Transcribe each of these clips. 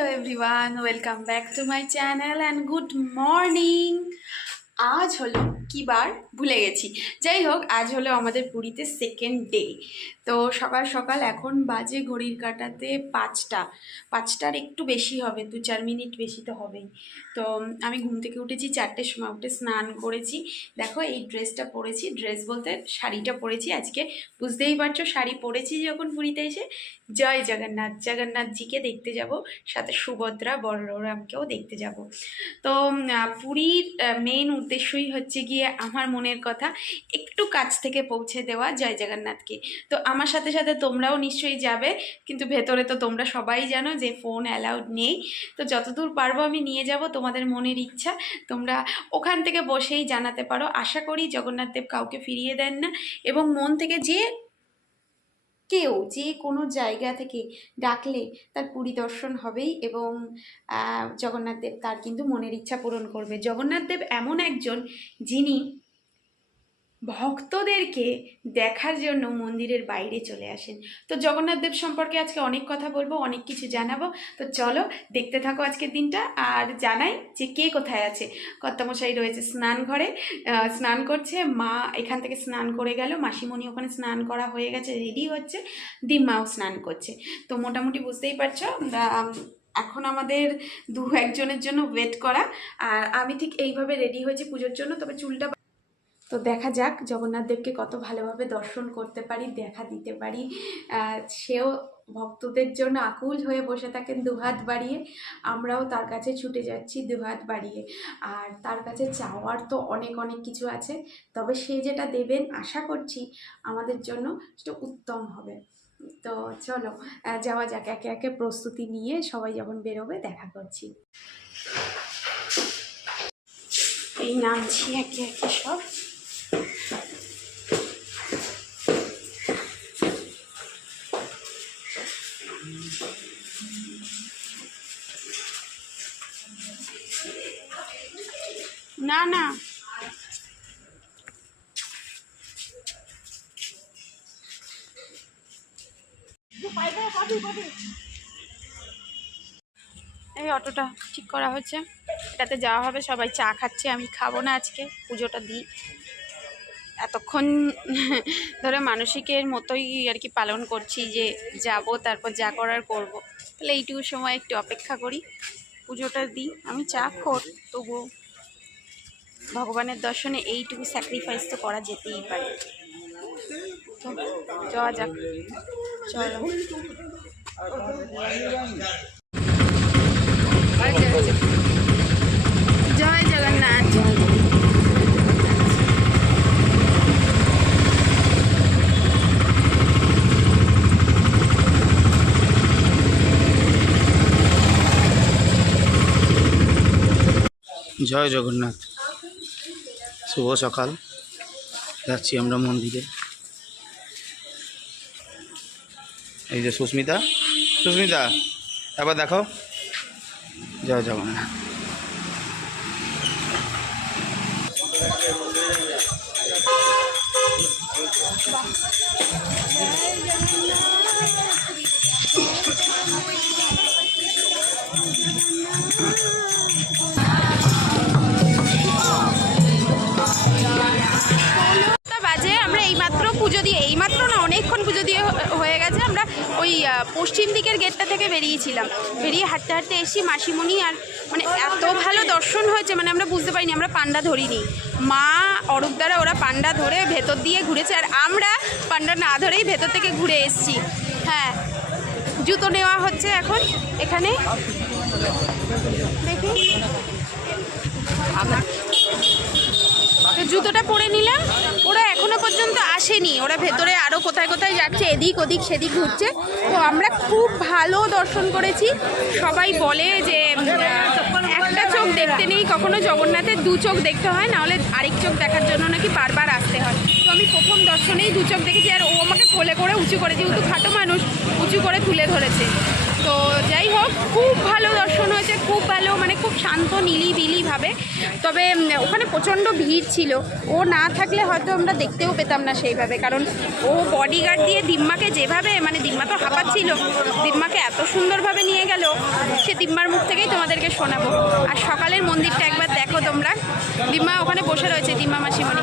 Hello everyone welcome back to my channel and good morning আজ হলো কি বার? ভুলে গেছি। যাই হোক, আজ হলো আমাদের পুরীতে সেকেন্ড ডে তো সকাল সকাল এখন বাজে ঘড়ির কাটাতে পাঁচটা। পাঁচটার একটু বেশি হবে, দু চার মিনিট বেশি তো হবেই। তো আমি ঘুম থেকে উঠেছি, চারটের সময় উঠে স্নান করেছি। দেখো এই ড্রেসটা পরেছি, ড্রেস বলতে শাড়িটা পরেছি। আজকে বুঝতেই পারছ, শাড়ি পরেছি যখন পুরীতে এসে। জয় জগন্নাথ, জগন্নাথজিকে দেখতে যাব, সাথে সুভদ্রা, বলরামকেও দেখতে যাব। তো পুরীর মেন উদ্দেশ্যই হচ্ছে গিয়ে আমার মনের কথা, একটু কাছ থেকে পৌঁছে দেওয়া জয় জগন্নাথকে। তো আমার সাথে সাথে তোমরাও নিশ্চয়ই যাবে কিন্তু ভেতরে তো তোমরা সবাই জানো যে ফোন অ্যালাউড নেই। তো যতদূর পারব আমি নিয়ে যাব তোমাদের মনের ইচ্ছা তোমরা ওখান থেকে বসেই জানাতে পারো। আশা করি জগন্নাথ দেব কাউকে ফিরিয়ে দেন না এবং মন থেকে যে কেউ যে কোনো জায়গা থেকে ডাকলে তার পুরী দর্শন হবেই এবং আহ, জগন্নাথ দেব তার কিন্তু মনের ইচ্ছা পূরণ করবে। জগন্নাথ দেব এমন একজন যিনি ভক্তদেরকে দেখার জন্য মন্দিরের বাইরে চলে আসেন। তো জগন্নাথ দেব সম্পর্কে আজকে অনেক কথা বলব, অনেক কিছু জানাব। তো চলো দেখতে থাকো আজকের দিনটা আর জানাই যে কে কোথায় আছে। কর্তামশাই রয়েছে স্নান ঘরে স্নান করছে, মা এখান থেকে স্নান করে গেল, মাসিমণি ওখানে স্নান করা হয়ে গেছে রেডি হচ্ছে দি মাও স্নান করছে। তো মোটামুটি বুঝতেই পারছ এখন আমাদের দু একজনের জন্য ওয়েট করা, আর আমি ঠিক এইভাবে রেডি হয়েছি পুজোর জন্য, তবে চুলটা তো দেখা যাক, জগন্নাথ দেবকে কত ভালোভাবে দর্শন করতে পারি, দেখা দিতে পারি। সেও ভক্তদের জন্য আকুল হয়ে বসে থাকেন দুহাত বাড়িয়ে। আমরাও তার কাছে ছুটে যাচ্ছি দুহাত বাড়িয়ে। আর তার কাছে চাওয়ার তো অনেক অনেক কিছু আছে। তবে সে যেটা দেবেন, আশা করছি আমাদের জন্য সেটা উত্তম হবে। তো চলো যাওয়া যাক, একে একে প্রস্তুতি নিয়ে সবাই যখন বেরোবে, দেখা করছি। এই নামছি একে একে সব। না না। এই অটোটা ঠিক করা হচ্ছে এটাতে যাওয়া হবে, সবাই চা খাচ্ছে, আমি খাব না আজকে, পুজোটা দিই। এতক্ষণ ধরে মানসিকের মতোই আর কি পালন করছি যে যাব, তারপর যা করার করব। তাহলে এইটুকু সময় একটু অপেক্ষা করি, পুজোটা দিই। আমি চা খোর, তবুও ভগবানের দর্শনে এইটুকু স্যাক্রিফাইস তো করা যেতেই পারে। যাওয়া যাক, চলো জয় জগন্নাথ জয় জগন্নাথ। শুভ সকাল। যাচ্ছি আমরা মন্দিরে। এই যে সুস্মিতা। সুস্মিতা, একবার দেখো। জয় জগন্নাথ। তা বেরিয়েছিলাম। বেরিয়ে হাঁটতে হাঁটতে এসি মাসিমণি আর মানে এত ভালো দর্শন হয়েছে মানে আমরা বুঝতে পারিনি, আমরা পান্ডা ধরিনি। মা অরূপ দ্বারা ওরা পান্ডা ধরে ভেতর দিয়ে ঘুরেছে আর আমরা পান্ডা না ধরেই ভেতর থেকে ঘুরে এসছি। হ্যাঁ জুতো নেওয়া হচ্ছে এখন, এখানে দেখি পরে নিলাম। ওরা এখনও পর্যন্ত আসেনি। ওরা ভেতরে আরও কোথায় কোথায় যাচ্ছে, এদিক ওদিক সেদিক ঘুরছে। তো আমরা খুব ভালো দর্শন করেছি। সবাই বলে যে একটা চোখ দেখতে নেই, কখনো জগন্নাথের, দু চোখ দেখতে হয়, নাহলে আরেক চোখ দেখার জন্য নাকি বারবার আসতে হয়। তো আমি প্রথম দর্শনেই দু চোখ দেখেছি, আর ও আমাকে কোলে করে উঁচু করে, যেহেতু খাটো মানুষ, উঁচু করে তুলে ধরেছে। তো যাই হোক, খুব ভালো দর্শন হয়েছে, খুব ভালো মানে খুব শান্ত নিলিবিলিভাবে তবে ওখানে প্রচণ্ড ভিড় ছিল। ও না থাকলে হয়তো আমরা দেখতেও পেতাম না সেইভাবে, কারণ ও বডিগার্ড দিয়ে দিম্মাকে যেভাবে মানে দিম্মা তো হাঁপাচ্ছিল, দিম্মাকে এত সুন্দরভাবে নিয়ে গেল, সে দিম্মার মুখ থেকেই তোমাদেরকে শোনাবো। আর সকালের মন্দিরটা একবার দেখো তোমরা। দিম্মা ওখানে বসে রয়েছে, দিম্মা মাসিমণি।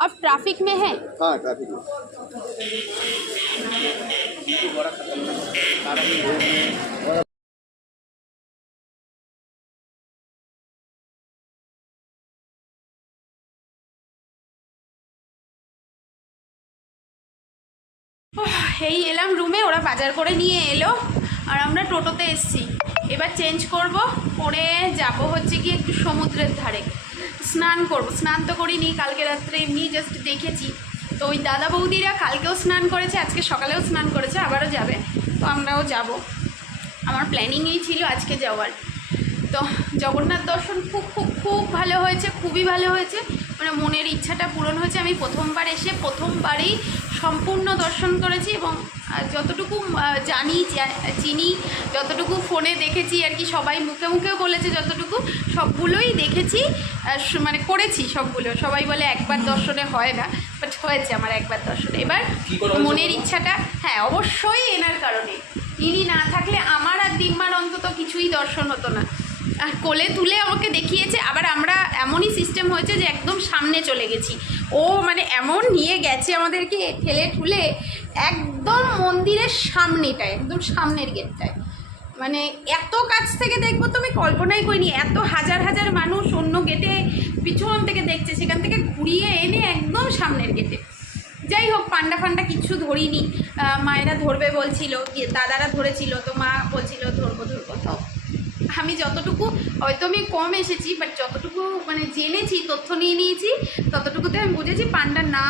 अब ट्रैफिक में है হ্যাঁ ট্রাফিক এই এলাম রুমে ওরা বাজার করে নিয়ে এলো আর আমরা টোটোতে এসছি এবার চেঞ্জ করব করে যাব হচ্ছে কি একটু সমুদ্রের ধারে স্নান করব। স্নান তো করিনি, কালকে রাত্রে এমনি জাস্ট দেখেছি। তো ওই দাদা বৌদিরা কালকেও স্নান করেছে, আজকে সকালেও স্নান করেছে, আবারও যাবে। তো আমরাও যাব। আমার প্ল্যানিংই ছিল আজকে যাওয়ার। তো জগন্নাথ দর্শন খুব খুব খুব ভালো হয়েছে, খুবই ভালো হয়েছে। মানে মনের ইচ্ছাটা পূরণ হয়েছে। আমি প্রথমবার এসে প্রথমবারেই সম্পূর্ণ দর্শন করেছি এবং যতটুকু জানি চিনি যতটুকু ফোনে দেখেছি আর কি সবাই মুখে মুখেও বলেছে যতটুকু সবগুলোই দেখেছি মানে করেছি সবগুলো। সবাই বলে একবার দর্শনে হয় না বাট হয়েছে আমার একবার দর্শনে। এবার মনের ইচ্ছাটা হ্যাঁ অবশ্যই এনার কারণে। ইনি না থাকলে আমার আর দিম্মার অন্তত কিছুই দর্শন হতো না। কোলে তুলে আমাকে দেখিয়েছে, আবার আমরা এমনই সিস্টেম হয়েছে যে একদম সামনে চলে গেছি। ও মানে এমন নিয়ে গেছে আমাদেরকে ঠেলে ঠুলে, একদম মন্দিরের সামনেটায়, একদম সামনের গেটটায়। মানে এত কাছ থেকে দেখব তো আমি কল্পনাই করিনি, এত হাজার হাজার মানুষ অন্য গেটে পিছন থেকে দেখছে, সেখান থেকে ঘুরিয়ে এনে একদম সামনের গেটে। যাই হোক, পান্ডা ফান্ডা কিচ্ছু ধরিনি। মায়েরা ধরবে বলছিল, দাদারা ধরেছিল, তো মা বলছিল, ধরবো ধরবো, তো আমি যতটুকু হয়তো আমি কম এসেছি বাট যতটুকু মানে জেনেছি তথ্য নিয়ে নিয়েছি ততটুকুতে আমি বুঝেছি পান্ডা না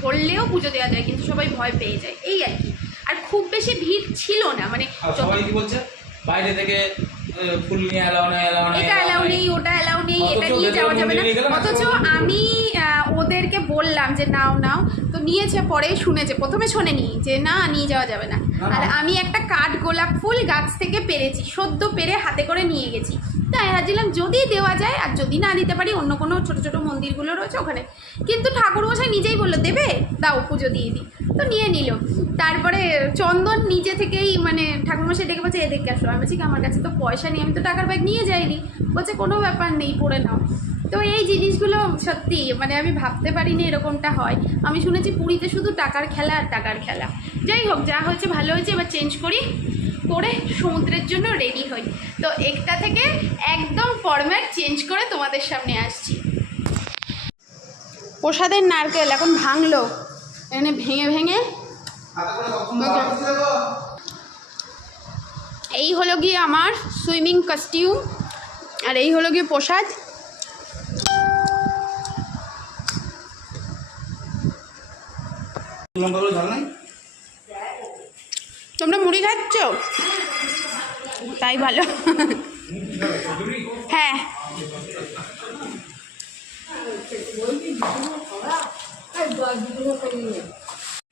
ধরলেও পুজো দেওয়া যায় কিন্তু সবাই ভয় পেয়ে যায় এই আর কি। আর খুব বেশি ভিড় ছিল না মানে আর সবাই কি বলছে? বাইরে থেকে ফুল নিয়ে না না এটা অ্যালাউ নেই। ওটা অ্যালাউ নেই এটা নিয়ে যাওয়া যাবে না। অথচ আমি ওদেরকে বললাম যে নাও নাও। তো নিয়েছে পরে শুনেছে। প্রথমে শোনেনি যে না নিয়ে যাওয়া যাবে না। আর আমি একটা কাঠ গোলাপ ফুল গাছ থেকে পেরেছি সদ্য পেরে হাতে করে নিয়ে গেছি। তাই ভাবছিলাম যদি দেওয়া যায় আর যদি না দিতে পারি অন্য কোনো ছোট ছোট মন্দিরগুলো রয়েছে ওখানে। কিন্তু ঠাকুরমশাই নিজেই বলল দেবে? দাও পুজো দিয়ে দিই। তো নিয়ে নিল। তারপরে চন্দন নিজে থেকেই মানে ঠাকুরমশাই ডেকে বলছে এদিকে আসো। আমি বলছি কি আমার কাছে তো পয়সা নেই আমি তো টাকার ব্যাগ নিয়ে যাইনি। বলছে কোনো ব্যাপার নেই পড়ে নাও। তো এই জিনিসগুলো সত্যি মানে আমি ভাবতে পারিনি এরকমটা হয়। আমি শুনেছি পুরীতে শুধু টাকার খেলা আর টাকার খেলা। যাই হোক, যা হয়েছে ভালো হয়েছে, এবার চেঞ্জ করি, করে সমুদ্রের জন্য রেডি হই। তো একটা থেকে একদম ফরম্যাট চেঞ্জ করে তোমাদের সামনে আসছি। প্রসাদের নারকেল এখন ভাঙলো। এখানে ভেঙে ভেঙে এই হলো গিয়ে আমার সুইমিং কস্টিউম আর এই হলো গিয়ে প্রসাদ। লঙ্কাগুলো ঝাল নাই। তোমরা মুড়ি খাচ্ছ? তাই ভালো। হ্যাঁ।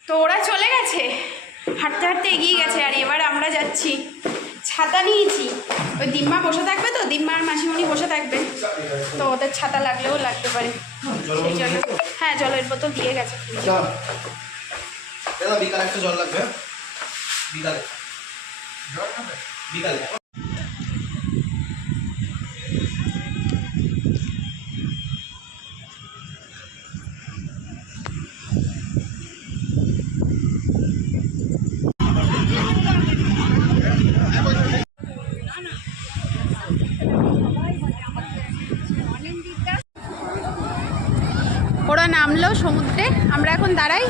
তো ওরা চলে গেছে। হাঁটতে হাঁটতে এগিয়ে গেছে আর এবার আমরা যাচ্ছি। ছাতা নিয়েছি। ওই দিম্মা বসে থাকবে তো? দিম্মা আর মাসিমণি বসে থাকবে। তো ওদের ছাতা লাগলেও লাগতে পারে। সেই জন্য হ্যাঁ জলের বোতল দিয়ে গেছে। দাদা বিকালে একটা জল লাগবে হ্যাঁ? বিকালে। বিকালে। ওরা নামলো সমুদ্রে আমরা এখন দাঁড়াই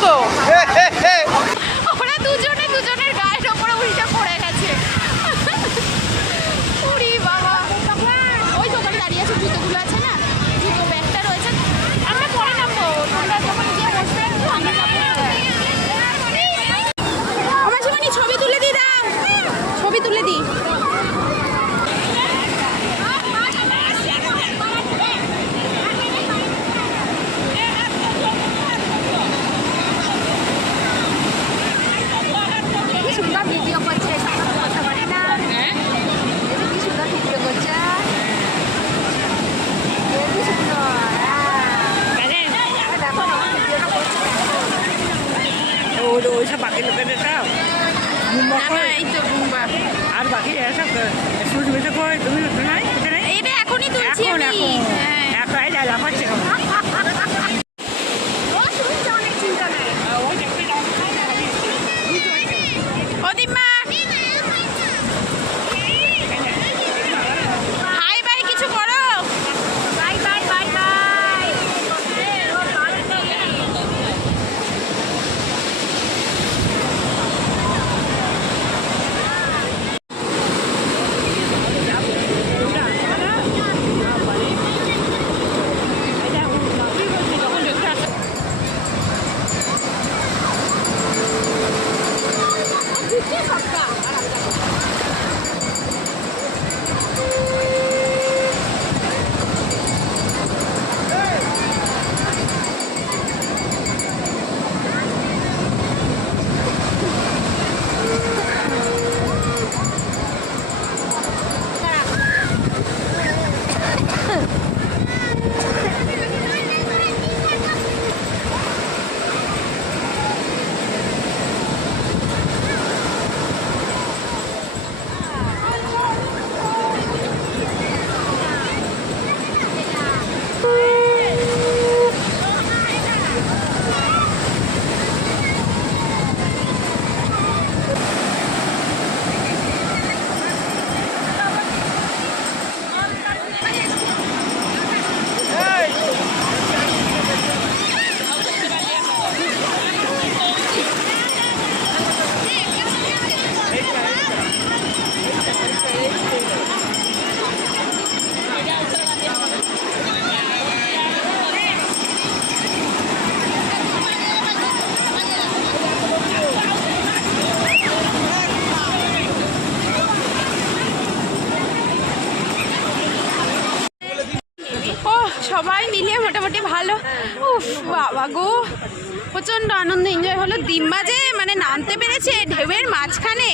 Francisco.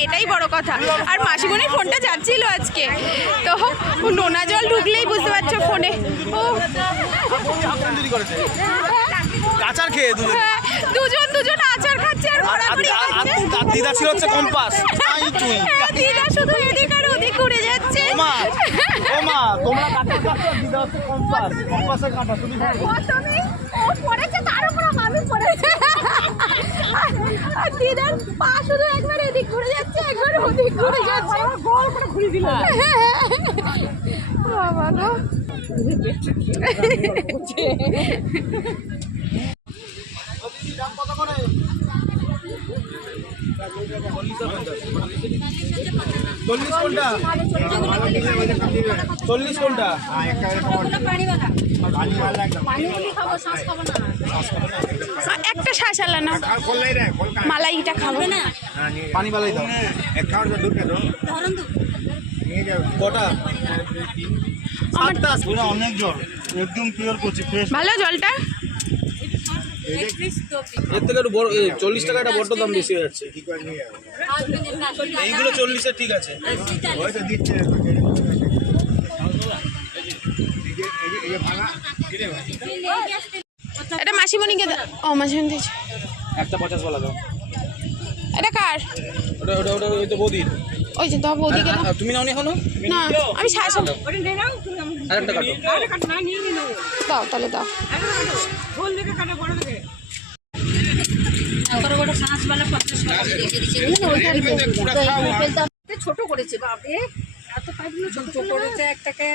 এটাই বড় কথা। আর মাসিমণির ফোনটা যাচ্ছিল আজকে। তো নোনা জল ঢুকলেই বুঝতে পারছ ফোনে। ও। আচার খেয়ে দুজন। হ্যাঁ, দুজন আচার খাচ্ছে আর দিদা ছিল হচ্ছে কম্পাস। হ্যাঁ, দিদা শুধু এদিক আর ওদিক ঘুরে যাচ্ছে। তোমরা দিদা হচ্ছে কম্পাস। কম্পাসের কাঁটা তুমি ও পড়েছে তার উপর আমি পড়েছে। আর দিদার পা শুধু একবার এদিক ঘুরে যাচ্ছে একবার ওদিক ঘুরে যাচ্ছে। গোল করে ঘুরে দিল। বাবা গো। চল্লিশ কোনটা? চল্লিশ কোনটা? একটা শ্বাস আলানো মালাইটা খাব। না পানি বালাই দাও। কটা? সাতটা। পুরো অনেক জল একদম পিওর করছি ফ্রেশ ভালো জলটা? এর থেকে একটু বড় চল্লিশ টাকা একটা বড্ড দাম বেশি হয়ে যাচ্ছে। এইগুলো চল্লিশে ঠিক আছে। দিচ্ছে। এই যে ভাঙা। এটা মাসিমণিকে ও মাসিমণি দিয়েছে। একটা পঞ্চাশ বলা দাও। এটা কার? ওটা ওটা ওটা ওই তো বৌদির। ওই যে তো বৌদিকে দাও। তুমি নাও নি এখনও? না আমি শ্বাস আর একটা কাটো। দাও তাহলে দাও। ছোট করেছে বাপরে। এত পাইপগুলো ছোট ছোট করেছে একটাকে।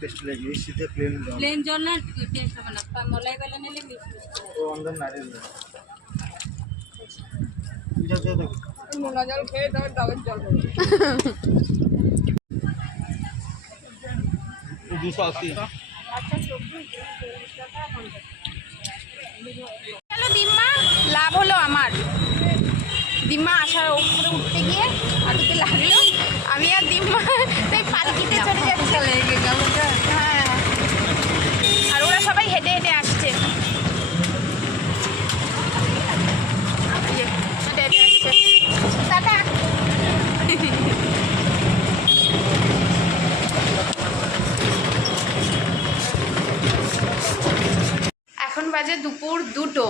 টেস্ট লাগে এই শীতে প্লেন জল প্লেন জল না টেস্ট হবে না মলাই বেলা নিলে মিষ্টি জল খেয়ে তবে ডাবের জল দুশো আশি। হ্যালো দিম্মা লাভ হলো আমার। দিম্মা আসার উপরে উঠতে গিয়ে আটুতে লাগল। আমি আর দিম্মা তাই পালকিতে চলে যাচ্ছি। হ্যাঁ। আর ওরা সবাই হেঁটে হেঁটে আসছে এই যে, হেঁটে হেঁটে আসছে টাটা এখন বাজে দুপুর দুটো।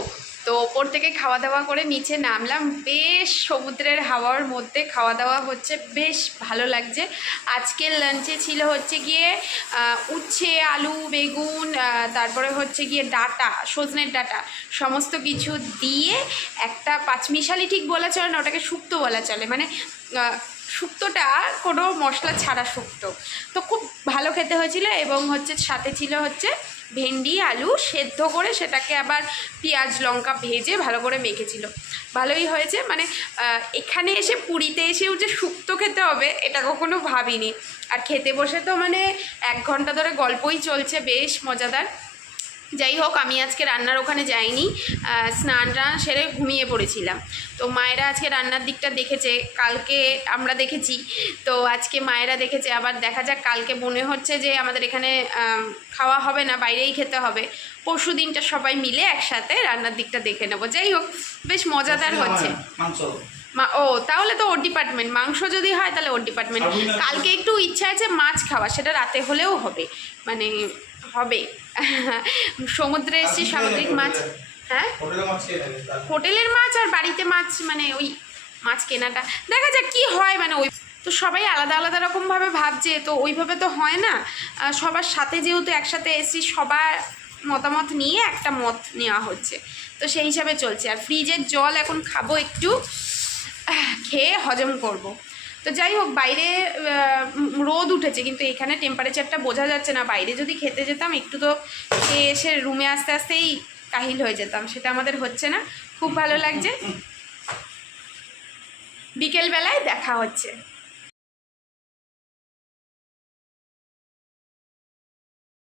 তো ওপর থেকে খাওয়া দাওয়া করে নিচে নামলাম। বেশ সমুদ্রের হাওয়ার মধ্যে খাওয়া দাওয়া হচ্ছে। বেশ ভালো লাগছে। আজকের লাঞ্চে ছিল হচ্ছে গিয়ে উচ্ছে, আলু, বেগুন তারপরে হচ্ছে গিয়ে ডাটা, সজনের ডাটা। সমস্ত কিছু দিয়ে একটা পাঁচমিশালি ঠিক বলা চলে না, ওটাকে শুক্তো বলা চলে। মানে শুক্তোটা কোনো মশলা ছাড়া শুক্তো। তো খুব ভালো খেতে হয়েছিল এবং হচ্ছে সাথে ছিল হচ্ছে ভেন্ডি, আলু সেদ্ধ করে সেটাকে আবার পেঁয়াজ, লঙ্কা ভেজে ভালো করে মেখেছিল। ভালোই হয়েছে মানে এখানে এসে পুরীতে এসেও যে শুক্তো খেতে হবে, এটা কখনো ভাবিনি। আর খেতে বসে তো মানে এক ঘণ্টা ধরে গল্পই চলছে, বেশ মজাদার। যাই হোক আমি আজকে রান্নার ওখানে যাইনি। স্নান টান সেরে ঘুমিয়ে পড়েছিলাম। তো মায়েরা আজকে রান্নার দিকটা দেখেছে। কালকে আমরা দেখেছি। তো আজকে মায়েরা দেখেছে। আবার দেখা যাক কালকে মনে হচ্ছে যে আমাদের এখানে খাওয়া হবে না বাইরেই খেতে হবে। পরশু দিনটা সবাই মিলে একসাথে রান্নার দিকটা দেখে নেব। যাই হোক বেশ মজাদার হচ্ছে। মা- ও তাহলে তো ওর ডিপার্টমেন্ট। মাংস যদি হয় তাহলে ওর ডিপার্টমেন্ট। কালকে একটু ইচ্ছা আছে মাছ খাওয়া সেটা রাতে হলেও হবে। মানে হবে। সমুদ্রে এসছি সামুদ্রিক মাছ হ্যাঁ। হোটেলের মাছ আর বাড়িতে মাছ মানে ওই মাছ কেনাটা। দেখা যাক কি হয় মানে ওই তো সবাই আলাদা আলাদা রকমভাবে ভাবছে তো ওইভাবে তো হয় না। সবার সাথে যেহেতু একসাথে এসছি সবার মতামত নিয়ে একটা মত নেওয়া হচ্ছে। তো সেই হিসাবে চলছে। আর ফ্রিজের জল এখন খাব একটু খেয়ে হজম করব। তো যাই হোক, বাইরে রোদ উঠেছে, কিন্তু এখানে টেম্পারেচারটা বোঝা যাচ্ছে না। বাইরে যদি খেতে যেতাম, একটু তো খেয়ে এসে রুমে আস্তে আস্তেই কাহিল হয়ে যেতাম। সেটা আমাদের হচ্ছে না। খুব ভালো লাগছে। বিকেলবেলায় দেখা হচ্ছে।